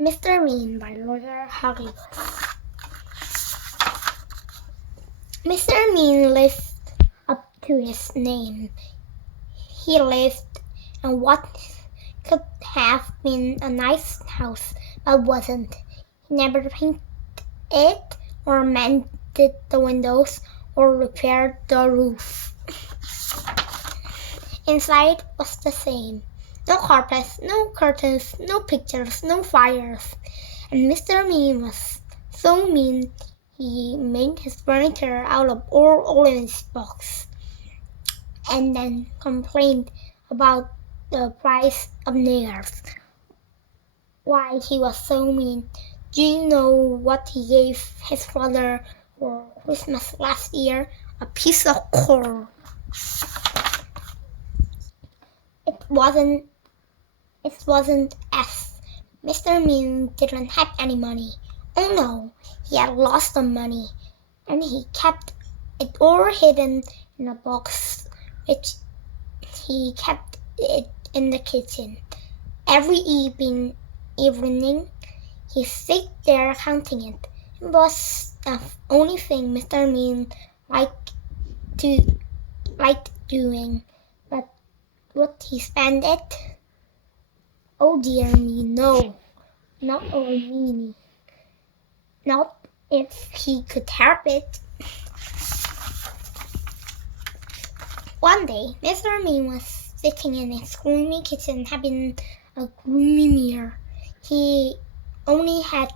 Mr.Men by Roger Hargreaves. Mr.Men lived up to his name. He lived in what could have been a nice house, but wasn't. He never painted it, or mended the windows, or repaired the roof. Inside was the same. No carpets, no curtains, no pictures, no fires. And Mr.Men was so mean he made his furniture out of old orange box, and then complained about the price of nails. Why he was so mean. Do you know what he gave his father for Christmas last year? A piece of coal. It wasn't as Mr.Men didn't have any money. Oh no, he had lost some money, and he kept it all hidden in a box, which he kept it in the kitchen. Every evening he sat there counting it. It was the only thing Mr.Men liked doing, but would he spend it? Oh dear me, no, not old Meanie. Not if he could help it. One day, Mr.Men was sitting in his gloomy kitchen having a gloomy meal. He only had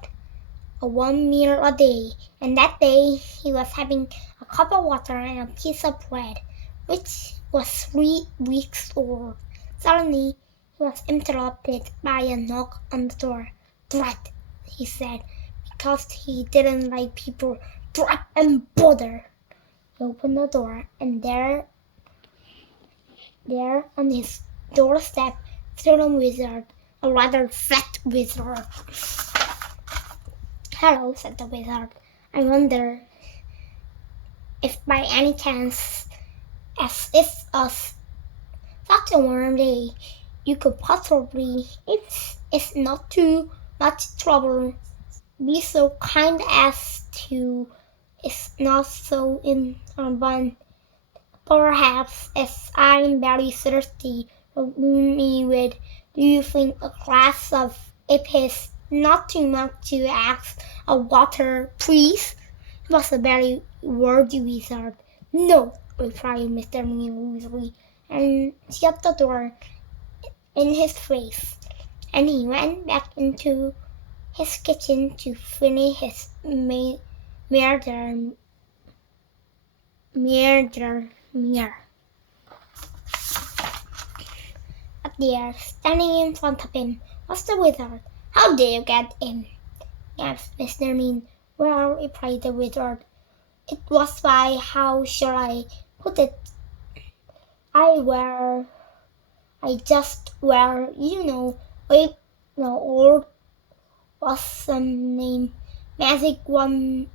one meal a day, and that day he was having a cup of water and a piece of bread, which was 3 weeks old. Suddenly, he was interrupted by a knock on the door. "Drat," he said, because he didn't like people "drat and bother." He opened the door, and there on his doorstep stood a wizard, a rather fat wizard. "Hello," said the wizard. "I wonder if by any chance, as it's such a warm day, you could possibly, if it's not too much trouble, be so kind as to, it's not so in bun. Perhaps, as I'm very thirsty, provide me with, do you think, a glass of, if it's not too much to ask, a water, please?" It was a very wordy wizard. "No," replied Mr.Men rudely, and shut the door in his face. And he went back into his kitchen to finish his murder. Up there, standing in front of him, was the wizard. "How did you get in?" gasped Mr.Men. "Well," replied the wizard, "it was by, how shall I put it? I just were, old, what's some name, magic one,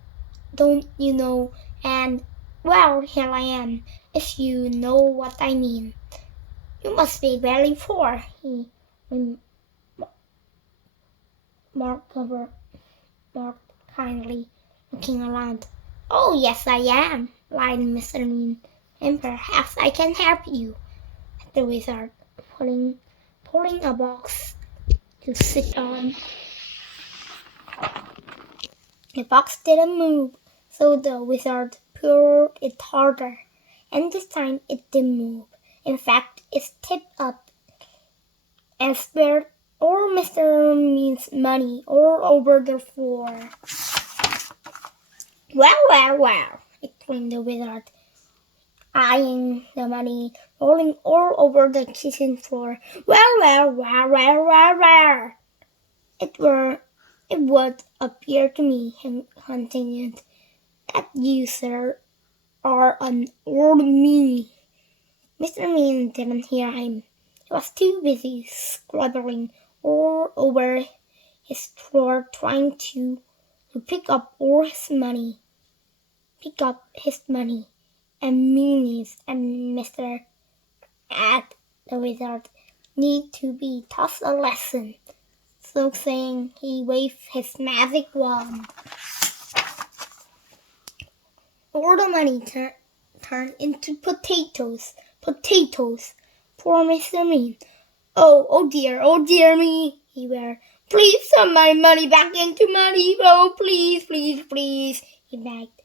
don't you know, and, well, here I am, if you know what I mean." "You must be very poor," he remarked kindly, looking around. "Oh, yes, I am," lied Mr.Men, "and perhaps I can help you," said the wizard, pulling a box to sit on. The box didn't move, so the wizard pulled it harder, and this time it did move. In fact, it tipped up and spilled all Mr.Men's money all over the floor. Well, exclaimed the wizard, eyeing the money rolling all over the kitchen floor. Well. It would appear to me," he continued, "that you, sir, are an old meanie." Mr.Men didn't hear him. He was too busy scrabbling all over his floor trying to pick up his money, and meanies and Mr. At the wizard need to be taught a lesson. So saying, he waved his magic wand. All the money turned into potatoes. Potatoes! Poor Mr. Men. Oh dear me, he wailed. Please turn my money back into money. Oh, please, he begged.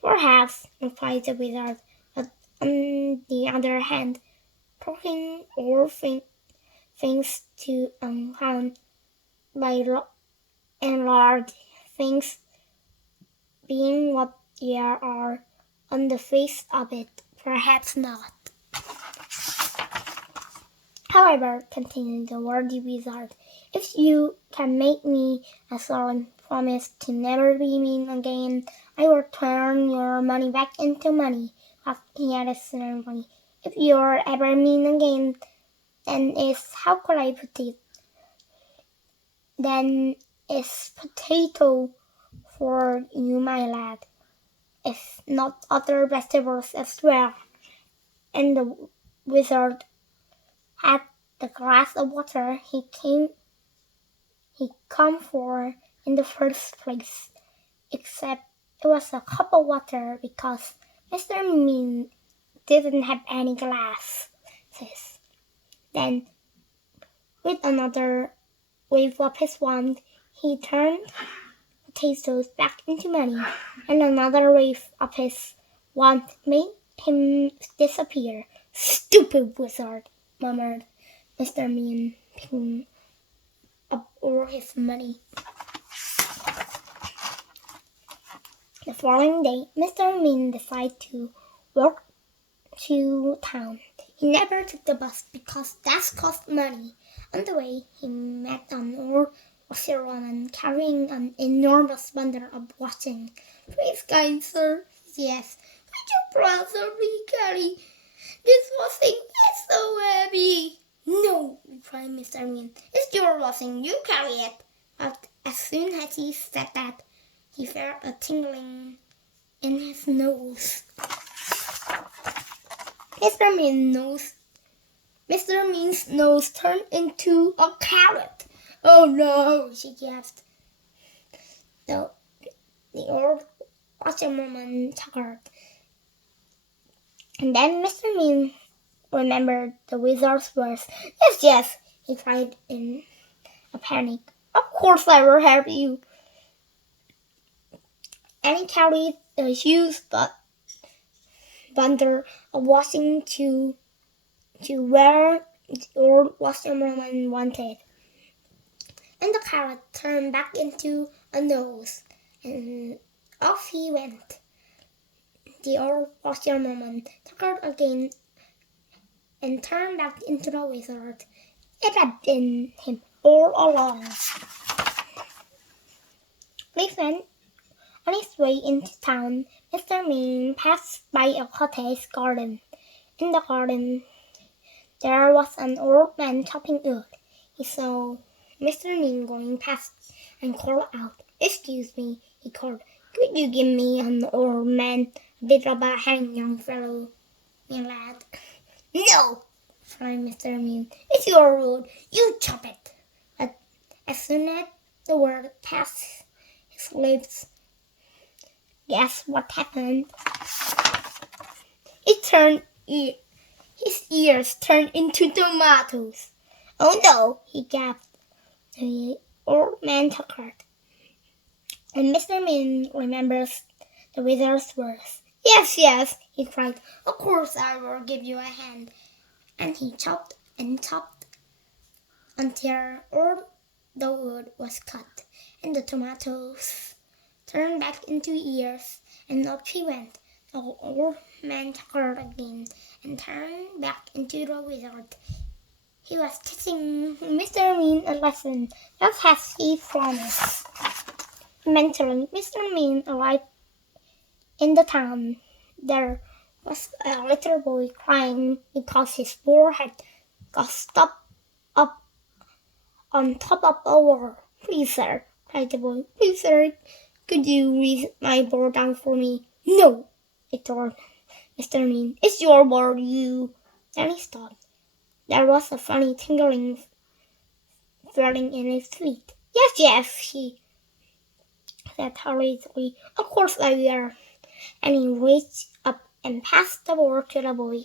Perhaps, replied the wizard, but on the other hand, talking all things to uncount by and large things being what they are on the face of it, perhaps not. However, continued the worthy wizard, if you can make me a solemn promise to never be mean again, I will turn your money back into money. But he added ceremony. If you're ever mean again, then how could I put it? Then it's potato for you, my lad, if not other vegetables as well. And the wizard had the glass of water he come for in the first place, except it was a cup of water because Mr. Men didn't have any glasses. Then, with another wave of his wand, he turned potatoes back into money, and another wave of his wand made him disappear. Stupid wizard, murmured Mr. Men, picking up all his money. The following day, Mr. Men decided to walk to town. He never took the bus because that cost money. On the way, he met an old washerwoman carrying an enormous bundle of washing. Please, kind sir, she asked, could you possibly carry this washing? It's so heavy. No, replied Mr. Men. It's your washing. You carry it. But as soon as he said that, he felt a tingling in his nose. Mr. Men's nose turned into a carrot. Oh no, she gasped. The old washerwoman chuckled. And then Mr. Men remembered the wizard's words. Yes, he cried in a panic. Of course I will help you. And he carried the huge bundle of washing to where the old washerwoman wanted. And the carrot turned back into a nose, and off he went. The old washerwoman chuckled again and turned back into the wizard. It had been him all along. Listen. On his way into town, Mr. Men passed by a cottage garden. In the garden, there was an old man chopping wood. He saw Mr. Men going past and called out, Excuse me, he called. Could you give me an old man a bit of a hand, young fellow, my lad? No, cried Mr. Men. It's your wood. You chop it. But as soon as the word passed his lips, guess what happened? His ears turned into tomatoes. Oh no, he gasped. The old man chuckled. And Mr. Men remembers the wizard's words. Yes, he cried. Of course I will give you a hand. And he chopped and chopped until all the wood was cut, and the tomatoes turned back into ears, and up he went. The old man chuckled again and turned back into the wizard. He was teaching Mr. Men a lesson, just as he promised. Eventually, Mr. Men arrived in the town. There was a little boy crying because his board had got stuck up on top of a wall. Please, sir, cried the boy. Please, sir, could you raise my board down for me? No, retorted Mr. Men. It's your board, you. Then he stopped. There was a funny tingling feeling in his feet. Yes, she said hurriedly. Of course I will. And he reached up and passed the board to the boy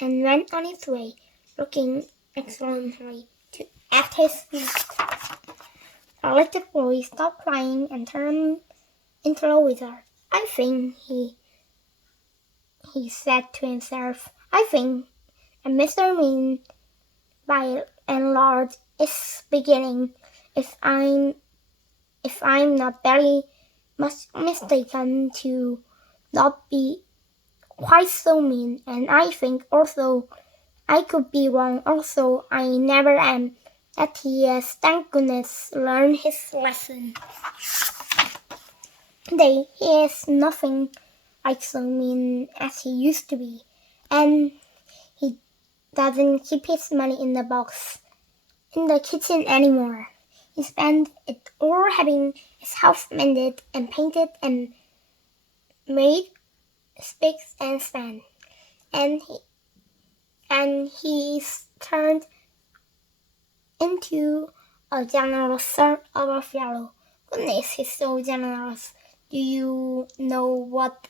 and went on his way, looking excellently at his feet. The little boy stopped crying and turned into a wizard. I think, he said to himself, I think that Mr.Men by and large is beginning. If I'm not very much mistaken, to not be quite so mean, and I think also I could be wrong, also I never am, that he has, thank goodness, learned his lesson. He is nothing like so mean as he used to be, and he doesn't keep his money in the box in the kitchen anymore. He spent it all having his house mended and painted and made spick and span, and he's turned into a generous sort of a fellow. Goodness, he's so generous. Do you know what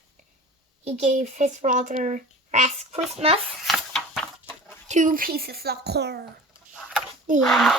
he gave his brother last Christmas? 2 pieces of coal. The end.